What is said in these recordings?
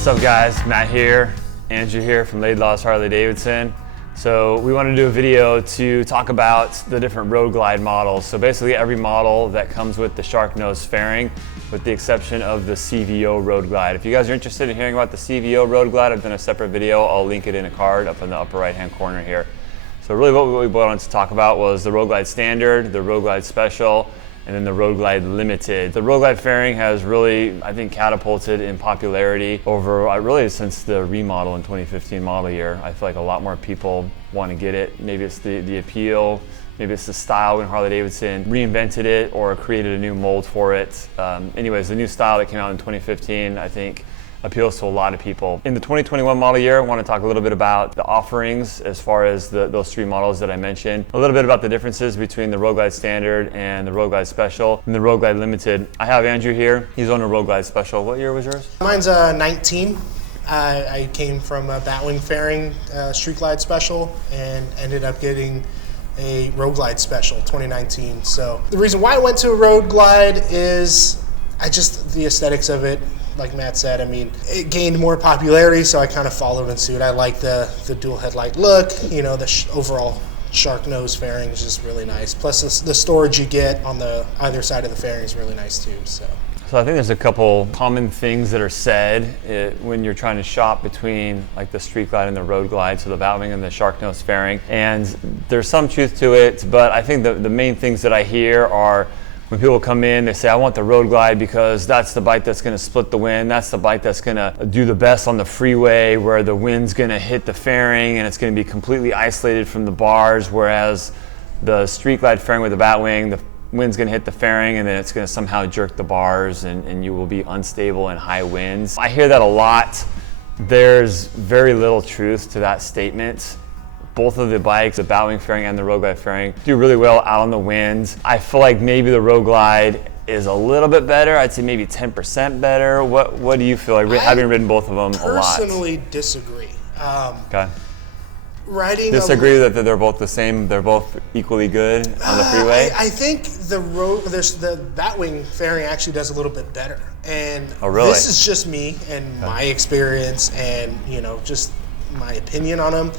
What's up guys, Matt here, Andrew here from Laidlaw's Harley-Davidson. So we want to do a video to talk about the different RoadGlide models. So basically every model that comes with the shark nose fairing, with the exception of the CVO RoadGlide. If you guys are interested in hearing about the CVO RoadGlide, I've done a separate video. I'll link it in a card up in the upper right hand corner here. So really what we wanted to talk about was the RoadGlide Standard, the RoadGlide Special, and then the RoadGlide Limited. The RoadGlide fairing has really, I think, catapulted in popularity over really since the remodel in 2015 model year. I feel like a lot more people want to get it. Maybe it's the appeal, maybe it's the style when Harley-Davidson reinvented it or created a new mold for it. Anyways, the new style that came out in 2015, I think, appeals to a lot of people. In the 2021 model year, I want to talk a little bit about the offerings as far as those three models that I mentioned. A little bit about the differences between the RoadGlide Standard and the RoadGlide Special and the RoadGlide Limited. I have Andrew here. He's on a RoadGlide Special. What year was yours? Mine's 19. I came from a Batwing fairing Street Glide Special and ended up getting a RoadGlide Special 2019. So the reason why I went to a RoadGlide is the aesthetics of it. Like Matt said, I mean, it gained more popularity, so I kind of followed in suit. I like the dual headlight look. You know, the overall shark nose fairing is just really nice. Plus, the storage you get on the either side of the fairing is really nice too. So I think there's a couple common things that are said when you're trying to shop between like the Street Glide and the RoadGlide, so the Batwing and the shark nose fairing. And there's some truth to it, but I think the main things that I hear are, when people come in, they say, I want the RoadGlide because that's the bike that's gonna split the wind. That's the bike that's gonna do the best on the freeway where the wind's gonna hit the fairing and it's gonna be completely isolated from the bars, whereas the Street Glide fairing with the Batwing, the wind's gonna hit the fairing and then it's gonna somehow jerk the bars and you will be unstable in high winds. I hear that a lot. There's very little truth to that statement. Both of the bikes, the Batwing fairing and the RoadGlide fairing, do really well out on the wind. I feel like maybe the RoadGlide is a little bit better. I'd say maybe 10% better. What do you feel like, having ridden both of them a lot? I personally disagree. Okay. Disagree that they're both the same, they're both equally good on the freeway? I think the Batwing fairing actually does a little bit better. And oh, really? This is just me and my experience and, you know, just my opinion on them.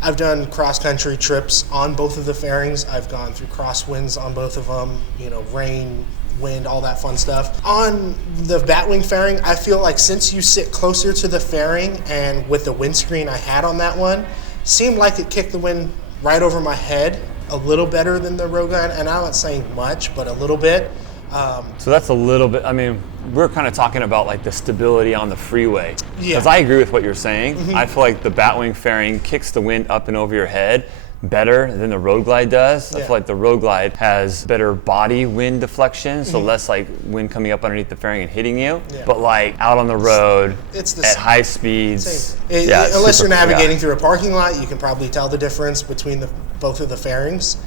I've done cross-country trips on both of the fairings. I've gone through crosswinds on both of them, you know, rain, wind, all that fun stuff. On the Batwing fairing, I feel like since you sit closer to the fairing and with the windscreen I had on that one, seemed like it kicked the wind right over my head a little better than the RoadGlide, and I'm not saying much, but a little bit. So that's a little bit, I mean, we're kind of talking about like the stability on the freeway. Yeah. Because I agree with what you're saying. Mm-hmm. I feel like the Batwing fairing kicks the wind up and over your head better than the RoadGlide does. Yeah. I feel like the RoadGlide has better body wind deflection, so less like wind coming up underneath the fairing and hitting you. Yeah. But like out on the road, at high speeds. Unless you're navigating through a parking lot, you can probably tell the difference between both of the fairings.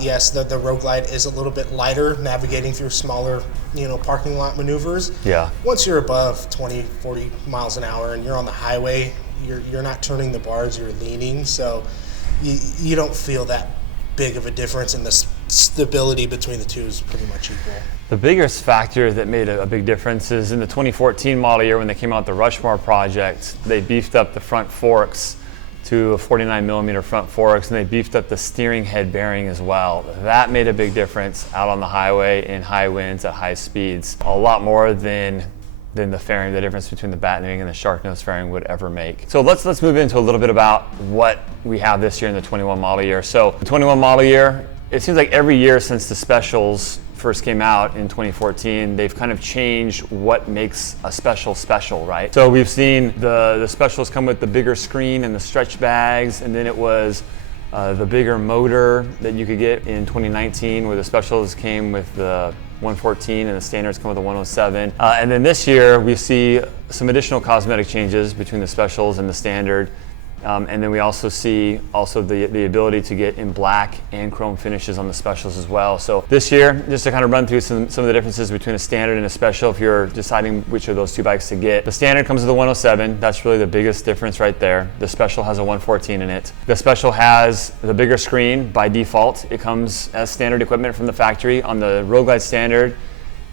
Yes, the RoadGlide is a little bit lighter, navigating through smaller, you know, parking lot maneuvers. Yeah. Once you're above 20, 40 miles an hour and you're on the highway, you're not turning the bars, you're leaning, so you don't feel that big of a difference, and the stability between the two is pretty much equal. The biggest factor that made a big difference is in the 2014 model year when they came out with the Rushmore project, they beefed up the front forks to a 49mm front forks, and they beefed up the steering head bearing as well. That made a big difference out on the highway in high winds at high speeds. A lot more than the fairing, the difference between the Batwing and the shark nose fairing would ever make. So let's move into a little bit about what we have this year in the 21 model year. So the 21 model year, it seems like every year since the specials first came out in 2014, they've kind of changed what makes a special, right? So we've seen the specials come with the bigger screen and the stretch bags, and then it was the bigger motor that you could get in 2019, where the specials came with the 114 and the standards come with the 107. And then this year we see some additional cosmetic changes between the specials and the standard. And then we also see the ability to get in black and chrome finishes on the specials as well. So this year, just to kind of run through some of the differences between a standard and a special if you're deciding which of those two bikes to get. The standard comes with a 107. That's really the biggest difference right there. The special has a 114 in it. The special has the bigger screen by default. It comes as standard equipment from the factory. On the RoadGlide standard,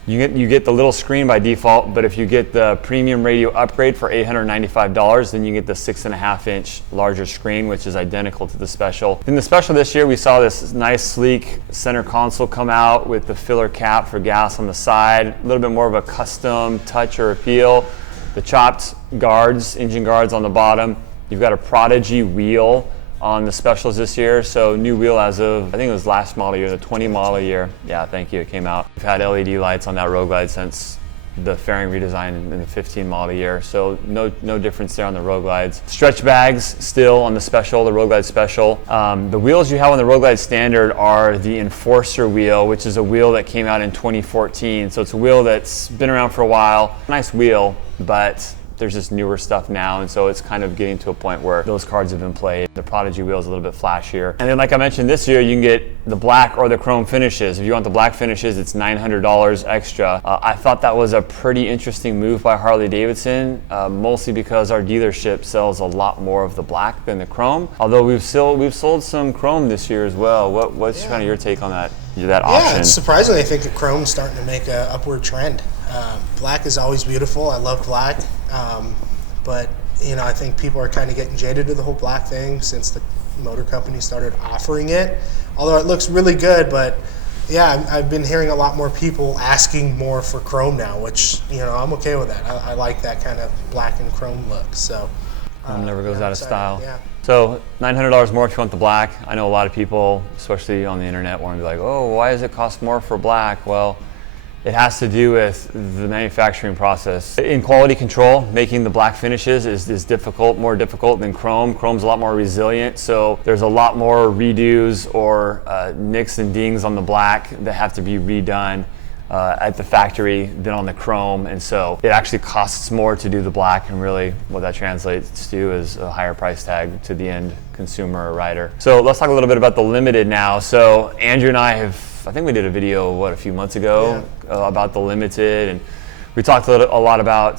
You get the little screen by default, but if you get the premium radio upgrade for $895, then you get the 6.5-inch larger screen, which is identical to the special. In the special this year, we saw this nice sleek center console come out with the filler cap for gas on the side, a little bit more of a custom touch or appeal. The chopped guards, engine guards on the bottom. You've got a Prodigy wheel on the specials this year, so new wheel as of, I think it was last model year, the 20 model year. Yeah, thank you, it came out. We've had LED lights on that RoadGlide since the fairing redesign in the 15 model year, so no difference there on the RoadGlides. Stretch bags still on the special, the RoadGlide special. The wheels you have on the RoadGlide standard are the Enforcer wheel, which is a wheel that came out in 2014, so it's a wheel that's been around for a while. Nice wheel, but there's just newer stuff now, and so it's kind of getting to a point where those cards have been played. The Prodigy wheel is a little bit flashier. And then like I mentioned, this year you can get the black or the chrome finishes. If you want the black finishes, it's $900 extra. I thought that was a pretty interesting move by Harley-Davidson, mostly because our dealership sells a lot more of the black than the chrome. Although we've sold some chrome this year as well. What's kind of your take on that option? Yeah, surprisingly, I think that chrome's starting to make an upward trend. Black is always beautiful. I love black. But I think people are kind of getting jaded to the whole black thing since the motor company started offering it. Although it looks really good, but yeah, I've been hearing a lot more people asking more for chrome now, which I'm okay with that. I like that kind of black and chrome look. So never goes out of style. Yeah. So $900 more if you want the black. I know a lot of people, especially on the internet, want to be like, oh, why does it cost more for black? Well, it has to do with the manufacturing process. In quality control, making the black finishes is more difficult than chrome. Chrome's a lot more resilient, so there's a lot more redos or nicks and dings on the black that have to be redone at the factory than on the chrome, and so it actually costs more to do the black, and really what that translates to is a higher price tag to the end consumer or rider. So let's talk a little bit about the Limited now. So Andrew and I I think we did a video, a few months ago about the Limited, and we talked a lot about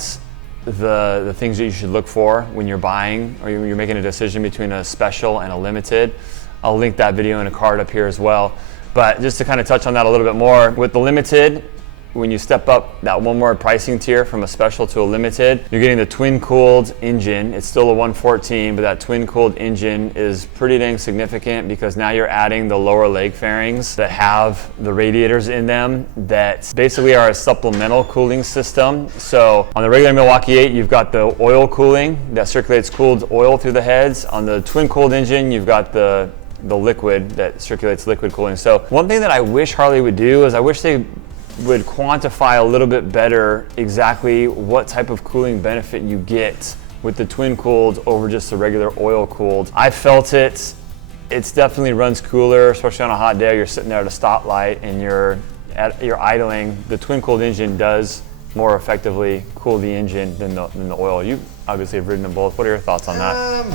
the things that you should look for when you're buying or you're making a decision between a special and a Limited. I'll link that video in a card up here as well. But just to kind of touch on that a little bit more, with the Limited, when you step up that one more pricing tier from a special to a Limited, you're getting the twin-cooled engine. It's still a 114, but that twin-cooled engine is pretty dang significant because now you're adding the lower leg fairings that have the radiators in them that basically are a supplemental cooling system. So on the regular Milwaukee 8, you've got the oil cooling that circulates cooled oil through the heads. On the twin-cooled engine, you've got the liquid that circulates liquid cooling. So one thing that I wish Harley would do is I wish they would quantify a little bit better exactly what type of cooling benefit you get with the twin cooled over just the regular oil cooled. I felt it. It definitely runs cooler, especially on a hot day. You're sitting there at a stoplight and you're idling. The twin cooled engine does more effectively cool the engine than the oil. You obviously have ridden them both. What are your thoughts on that?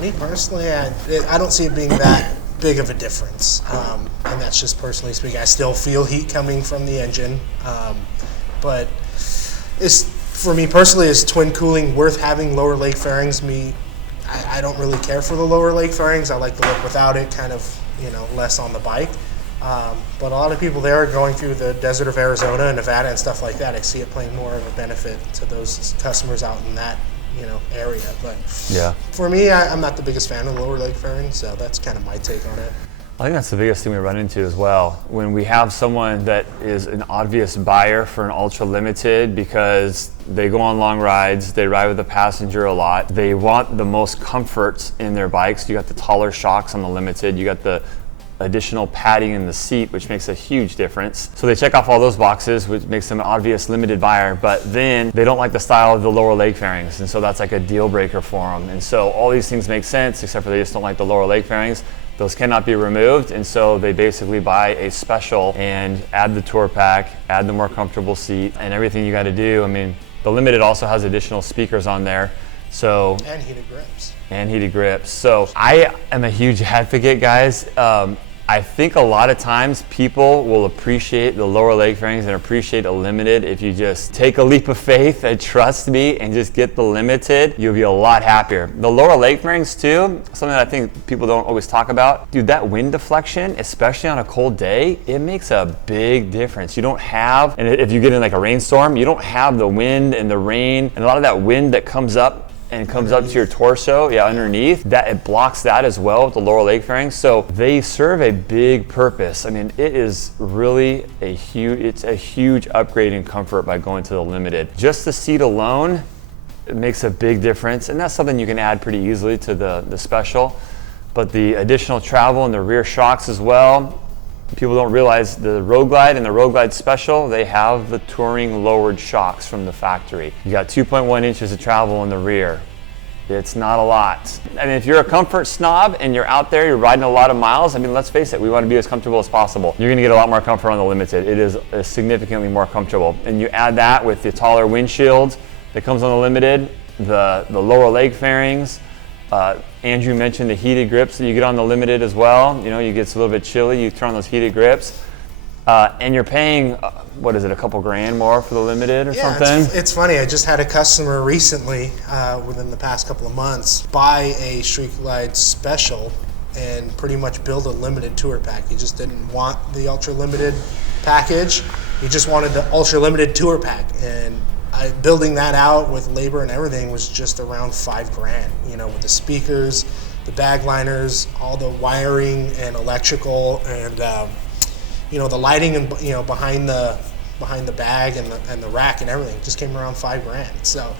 Me personally, I don't see it being that big of a difference, and that's just personally speaking. I still feel heat coming from the engine, but for me personally, is twin cooling worth having lower leg fairings? I don't really care for the lower leg fairings. I like the look without it, kind of less on the bike. But a lot of people there are going through the desert of Arizona and Nevada and stuff like that. I see it playing more of a benefit to those customers out in that area. But yeah, for me, I'm not the biggest fan of the lower leg fairing, so that's kind of my take on it. I think that's the biggest thing we run into as well. When we have someone that is an obvious buyer for an Ultra Limited because they go on long rides, they ride with a passenger a lot, they want the most comfort in their bikes. You got the taller shocks on the Limited, you got the additional padding in the seat, which makes a huge difference. So they check off all those boxes, which makes them an obvious Limited buyer, but then they don't like the style of the lower leg fairings, and so that's like a deal breaker for them. And so all these things make sense, except for they just don't like the lower leg fairings. Those cannot be removed, and so they basically buy a special and add the tour pack, add the more comfortable seat, and everything you got to do. I mean, the Limited also has additional speakers on there. So and heated grips. And heated grips. So I am a huge advocate, guys. I think a lot of times people will appreciate the lower leg fairings and appreciate a limited if you just take a leap of faith and trust me and just get the limited. You'll be a lot happier. The lower leg fairings too, something that I think people don't always talk about. Dude, that wind deflection, especially on a cold day, it makes a big difference. You don't have, and if you get in like a rainstorm, you don't have the wind and the rain and a lot of that wind that comes up and comes up to your torso, underneath, that it blocks that as well with the lower leg fairings. So they serve a big purpose. I mean, it is really a huge upgrade in comfort by going to the limited. Just the seat alone, it makes a big difference, and that's something you can add pretty easily to the special. But the additional travel and the rear shocks as well, people don't realize the RoadGlide and the RoadGlide Special, they have the touring lowered shocks from the factory. You got 2.1 inches of travel in the rear. It's not a lot. I mean, if you're a comfort snob and you're out there, you're riding a lot of miles, I mean, let's face it, we want to be as comfortable as possible. You're gonna get a lot more comfort on the Limited. It is significantly more comfortable. And you add that with the taller windshield that comes on the Limited, the lower leg fairings. Andrew mentioned the heated grips that you get on the Limited as well. You know, you get a little bit chilly, you turn on those heated grips. And you're paying, what is it, a couple grand more for the Limited or something? It's funny. I just had a customer recently, within the past couple of months, buy a StreetGlide Special and pretty much build a Limited tour pack. He just didn't want the Ultra Limited package. He just wanted the Ultra Limited tour pack. And building that out with labor and everything was just around $5,000, you know, with the speakers, the bag liners, all the wiring and electrical, and you know, the lighting and, you know, behind the bag and the rack and everything just came around $5,000. So,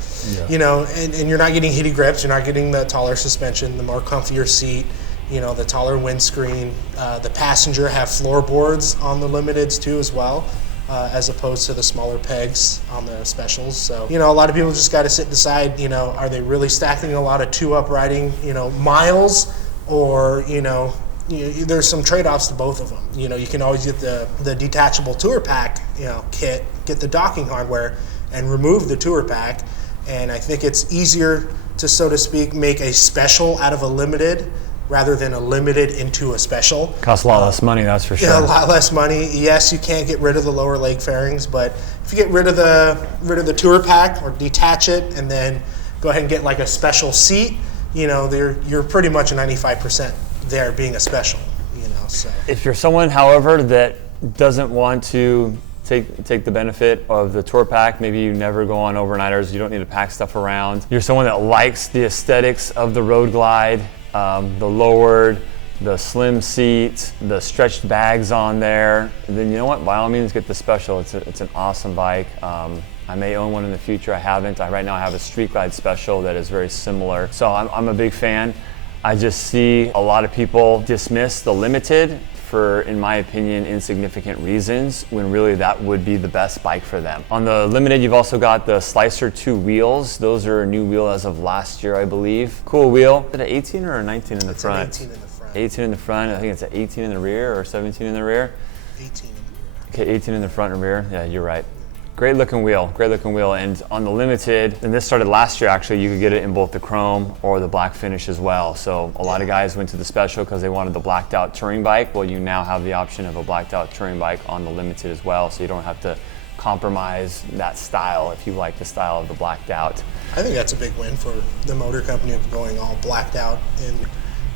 you know, and you're not getting heated grips, you're not getting the taller suspension, the more comfier seat, you know, the taller windscreen. The passenger have floorboards on the Limiteds too as well. As opposed to the smaller pegs on the specials. So, you know, a lot of people just got to sit and decide, you know, are they really stacking a lot of two-up riding, you know, miles, or, you know, there's some trade-offs to both of them. You know, you can always get the detachable tour pack, you know, kit, get the docking hardware, and remove the tour pack. And I think it's easier to, so to speak, make a special out of a Limited rather than a Limited into a special. Costs a lot less money, that's for sure. Yeah, a lot less money. Yes, you can't get rid of the lower leg fairings, but if you get rid of the tour pack or detach it and then go ahead and get like a special seat, you know, you're pretty much 95% there being a special, you know. So if you're someone, however, that doesn't want to take the benefit of the tour pack, maybe you never go on overnighters, you don't need to pack stuff around. You're someone that likes the aesthetics of the RoadGlide, the lowered, the slim seat, the stretched bags on there, then you know what, by all means get the Special. It's an awesome bike. I may own one in the future, I haven't. Right now I have a StreetGlide Special that is very similar. So I'm a big fan. I just see a lot of people dismiss the Limited for, in my opinion, insignificant reasons, when really that would be the best bike for them. On the Limited, you've also got the Slicer 2 wheels. Those are a new wheel as of last year, I believe. Cool wheel. Is it an 18 or a 19 in the front? It's an 18 in the front. 18 in the front. I think it's an 18 in the rear or 17 in the rear. 18 in the rear. Okay, 18 in the front and rear. Yeah, you're right. Great looking wheel, great looking wheel. And on the Limited, and this started last year actually, you could get it in both the chrome or the black finish as well. So a lot of guys went to the Special because they wanted the blacked out touring bike. Well, you now have the option of a blacked out touring bike on the Limited as well, so you don't have to compromise that style if you like the style of the blacked out. I think that's a big win for the motor company of going all blacked out in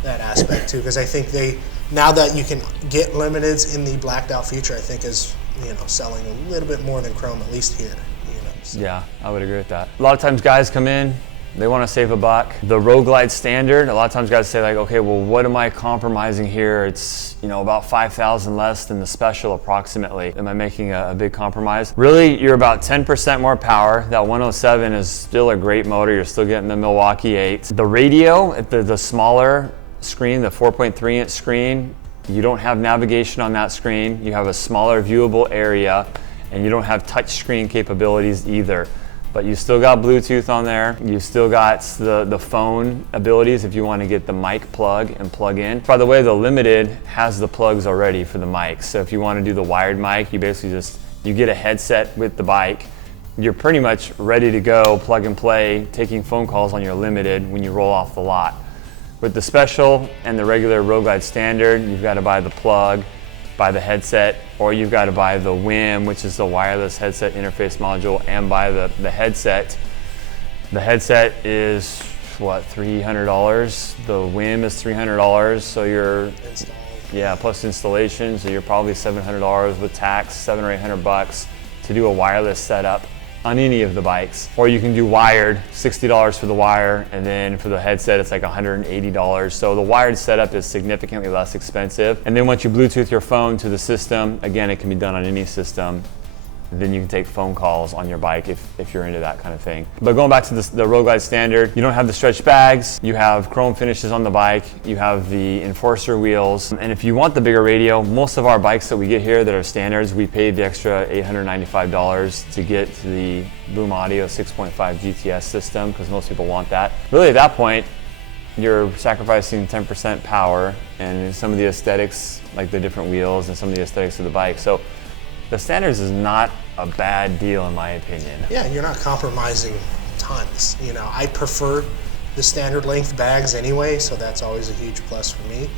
that aspect too, because I think now that you can get Limiteds in the blacked out feature, I think is, you know, selling a little bit more than chrome, at least here, you know. So. Yeah, I would agree with that. A lot of times guys come in, they want to save a buck. The RoadGlide standard, a lot of times guys say like, okay, well, what am I compromising here? It's, you know, about 5,000 less than the Special approximately. Am I making a big compromise? Really, you're about 10% more power. That 107 is still a great motor. You're still getting the Milwaukee 8. The radio, the smaller screen, the 4.3 inch screen, you don't have navigation on that screen. You have a smaller viewable area, and you don't have touch screen capabilities either. But you still got Bluetooth on there. You still got the phone abilities if you want to get the mic plug and plug in. By the way, the Limited has the plugs already for the mics. So if you want to do the wired mic, you basically you get a headset with the bike. You're pretty much ready to go, plug and play, taking phone calls on your Limited when you roll off the lot. With the Special and the regular RoadGlide standard, you've got to buy the plug, buy the headset, or you've got to buy the WIM, which is the wireless headset interface module, and buy the headset. The headset is what, $300? The WIM is $300, so you're plus installation, so you're probably $700 with tax, $700 or $800 to do a wireless setup on any of the bikes. Or you can do wired, $60 for the wire, and then for the headset it's like $180. So the wired setup is significantly less expensive. And then once you Bluetooth your phone to the system, again, it can be done on any system. Then you can take phone calls on your bike if you're into that kind of thing. But going back to the RoadGlide standard, you don't have the stretch bags, you have chrome finishes on the bike, you have the Enforcer wheels, and if you want the bigger radio, most of our bikes that we get here that are standards, we paid the extra $895 to get the Boom Audio 6.5 GTS system, because most people want that. Really at that point, you're sacrificing 10% power and some of the aesthetics, like the different wheels and some of the aesthetics of the bike. So the standards is not a bad deal in my opinion. Yeah, you're not compromising tons. You know, I prefer the standard length bags anyway, so that's always a huge plus for me.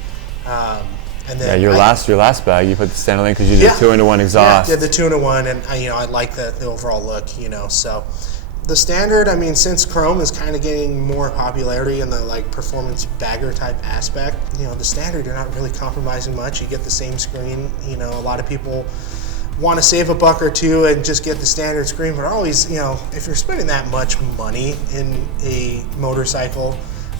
And then your last bag, you put the standard length because you did 2-in-1 exhaust. Yeah, did the 2-in-1, and I like the overall look. So the standard, I mean, since chrome is kind of getting more popularity in the like performance bagger type aspect, the standard, you're not really compromising much. You get the same screen. A lot of people want to save a buck or two and just get the standard screen, but always, if you're spending that much money in a motorcycle,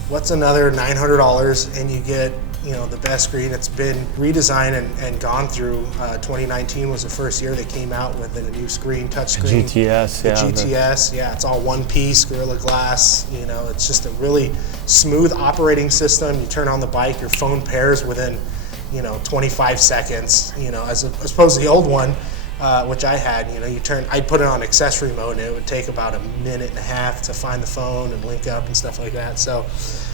what's another $900 and you get, the best screen? It's been redesigned and gone through. 2019 was the first year they came out with a new screen, touch screen. GTS, GTS, it's all one piece, Gorilla Glass. It's just a really smooth operating system. You turn on the bike, your phone pairs within 25 seconds, as opposed to the old one, which I had, I'd put it on accessory mode and it would take about a minute and a half to find the phone and link up and stuff like that. So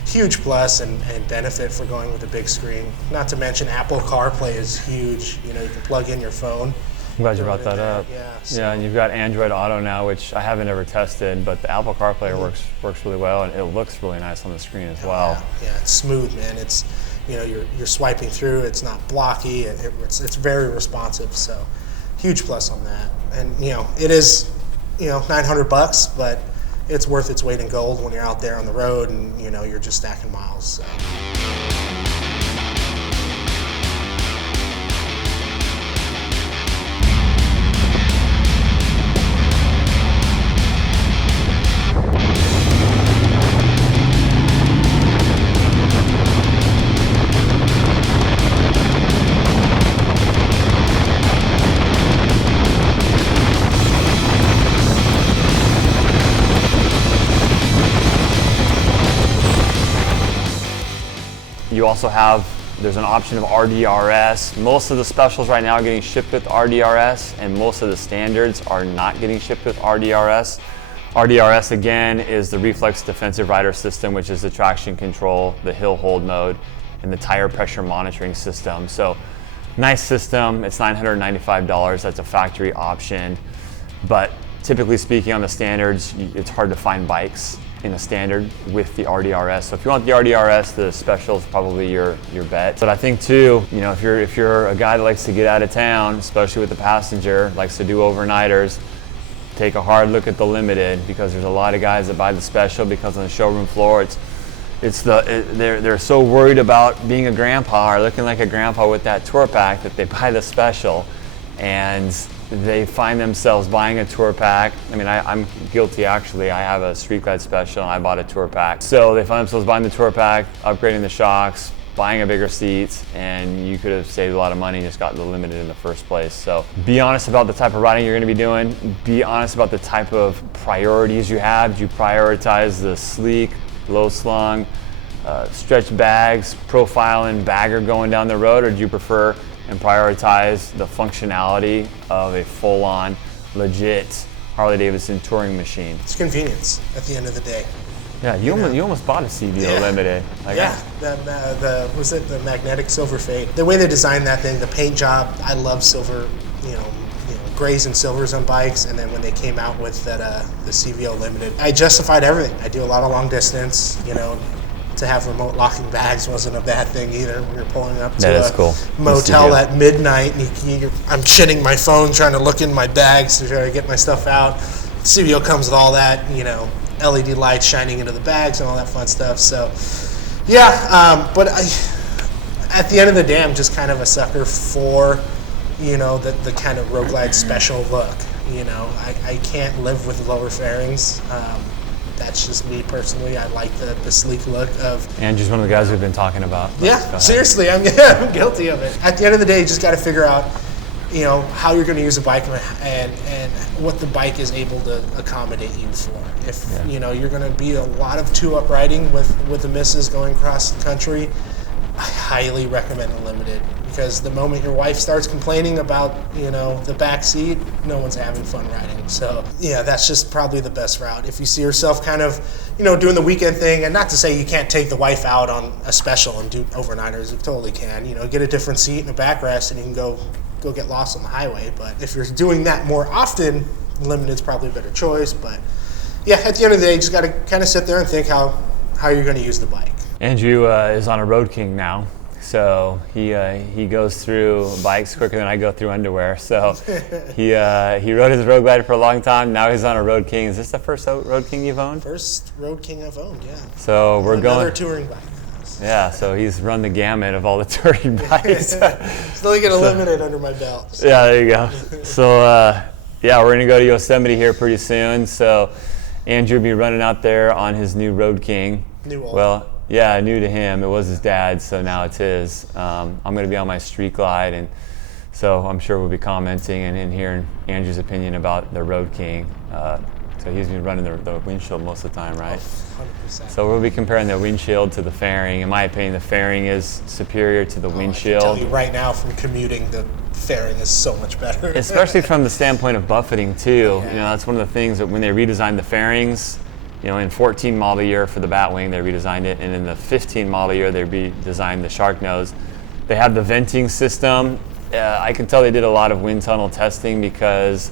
huge plus and benefit for going with a big screen. Not to mention Apple CarPlay is huge. You can plug in your phone. I'm glad you brought that up. Yeah, and you've got Android Auto now, which I haven't ever tested, but the Apple CarPlay works really well, and it looks really nice on the screen as well. Yeah, it's smooth, man. It's you're swiping through. It's not blocky. It's very responsive. So huge plus on that. And it is $900, but it's worth its weight in gold when you're out there on the road and you're just stacking miles. So. You also there's an option of RDRS. Most of the specials right now are getting shipped with RDRS, and most of the standards are not getting shipped with RDRS. RDRS, again, is the Reflex Defensive Rider System, which is the traction control, the hill hold mode, and the tire pressure monitoring system. So nice system. It's $995. That's a factory option. But typically speaking, on the standards, it's hard to find bikes in a standard with the RDRS. So if you want the RDRS, the Special is probably your bet. But I think too, if you're a guy that likes to get out of town, especially with the passenger, likes to do overnighters, take a hard look at the Limited, because there's a lot of guys that buy the Special because on the showroom floor, they're so worried about being a grandpa or looking like a grandpa with that tour pack that they buy the Special, and they find themselves buying a tour pack. I mean, I'm guilty actually. I have a Street Glide Special and I bought a tour pack. So they find themselves buying the tour pack, upgrading the shocks, buying a bigger seat, and you could have saved a lot of money and just got the Limited in the first place. So be honest about the type of riding you're gonna be doing. Be honest about the type of priorities you have. Do you prioritize the sleek, low slung, stretch bags, profiling bagger going down the road, or do you prefer and prioritize the functionality of a full-on, legit Harley-Davidson touring machine? It's convenience at the end of the day. Yeah, you almost bought a CVO Limited. The magnetic silver fade. The way they designed that thing, the paint job, I love silver, grays and silvers on bikes. And then when they came out with that the CVO Limited, I justified everything. I do a lot of long distance, to have remote locking bags wasn't a bad thing either when you're pulling up to That is a cool. motel at midnight. And I'm shitting my phone trying to look in my bags to try to get my stuff out. CBO comes with all that, you know, LED lights shining into the bags and all that fun stuff. So, yeah, but at the end of the day, I'm just kind of a sucker for, you know, the kind of RoadGlide special look. You know, I can't live with lower fairings. That's just me personally. I like the sleek look of. Andrew's one of the guys we've been talking about. Yeah, seriously, I'm guilty of it. At the end of the day, you just got to figure out, you know, how you're going to use the bike and what the bike is able to accommodate you for. If you know you're going to be a lot of two-up riding with the missus going across the country, I highly recommend a limited, because the moment your wife starts complaining about, you know, the back seat, no one's having fun riding. So yeah, that's just probably the best route. If you see yourself kind of, you know, doing the weekend thing, and not to say you can't take the wife out on a special and do overnighters, you totally can. You know, get a different seat and a backrest, and you can go get lost on the highway. But if you're doing that more often, limited's probably a better choice. But yeah, at the end of the day, you just got to kind of sit there and think how you're going to use the bike. Andrew is on a Road King now, so he goes through bikes quicker than I go through underwear. So he rode his Road Glider for a long time. Now he's on a Road King. Is this the first Road King you've owned? First Road King I've owned, yeah. So we're going another touring bike. Yeah, so he's run the gamut of all the touring bikes. Still get a limited under my belt. So. Yeah, there you go. So yeah, we're gonna go to Yosemite here pretty soon. So Andrew will be running out there on his new Road King. New old. Well, yeah, new to him. It was his dad's, so now it's his. I'm gonna be on my Street Glide, and so I'm sure we'll be commenting and hearing Andrew's opinion about the Road King. So he's been running the windshield most of the time, right? 100%. So we'll be comparing the windshield to the fairing. In my opinion, the fairing is superior to the windshield. I can tell you right now, from commuting, the fairing is so much better. Especially from the standpoint of buffeting too. Yeah. You know, that's one of the things that when they redesigned the fairings, you know, in 14 model year for the Batwing, they redesigned it, and in the 15 model year, they redesigned the Shark Nose. They have the venting system. I can tell they did a lot of wind tunnel testing, because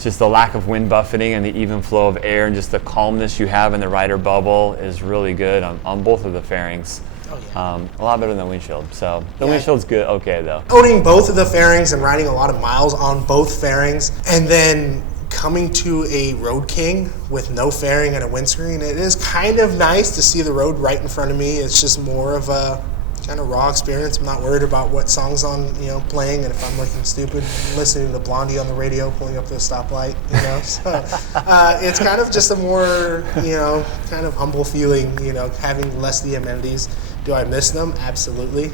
just the lack of wind buffeting and the even flow of air and just the calmness you have in the rider bubble is really good on both of the fairings. Oh, yeah. A lot better than the windshield. So the windshield's good, okay though. Owning both of the fairings and riding a lot of miles on both fairings, and then coming to a Road King with no fairing and a windscreen, it is kind of nice to see the road right in front of me. It's just more of a kind of raw experience. I'm not worried about what song's on, you know, playing, and if I'm looking stupid, listening to Blondie on the radio, pulling up to a stoplight, you know. So it's kind of just a more, you know, kind of humble feeling, you know, having less of the amenities. Do I miss them? Absolutely.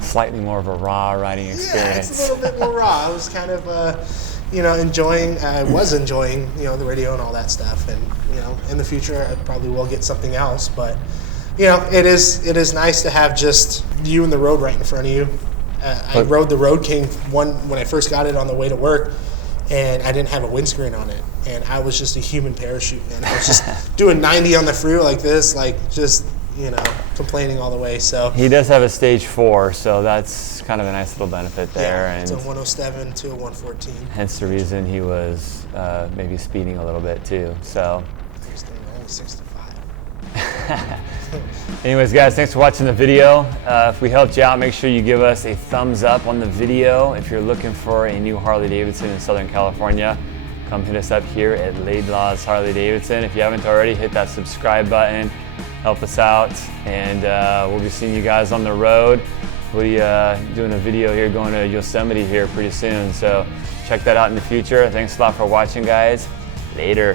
Slightly more of a raw riding experience. Yeah, it's a little bit more raw. I was kind of, you know, enjoying, you know, the radio and all that stuff. And, you know, in the future, I probably will get something else, but you know, it is nice to have just you and the road right in front of you. I rode the Road King when I first got it on the way to work, and I didn't have a windscreen on it, and I was just a human parachute, man. I was just doing 90 on the freeway like this, like just, you know, complaining all the way. So he does have a stage 4, so that's kind of a nice little benefit there. Yeah, and it's a 107 to a 114. Hence the reason he was maybe speeding a little bit too. So. Only 65. Anyways, guys, thanks for watching the video. If we helped you out, make sure you give us a thumbs up on the video. If you're looking for a new Harley-Davidson in Southern California, come hit us up here at Laidlaw's Harley-Davidson. If you haven't already, hit that subscribe button, help us out, and we'll be seeing you guys on the road. We'll be doing a video here going to Yosemite here pretty soon, so check that out in the future. Thanks a lot for watching, guys. Later.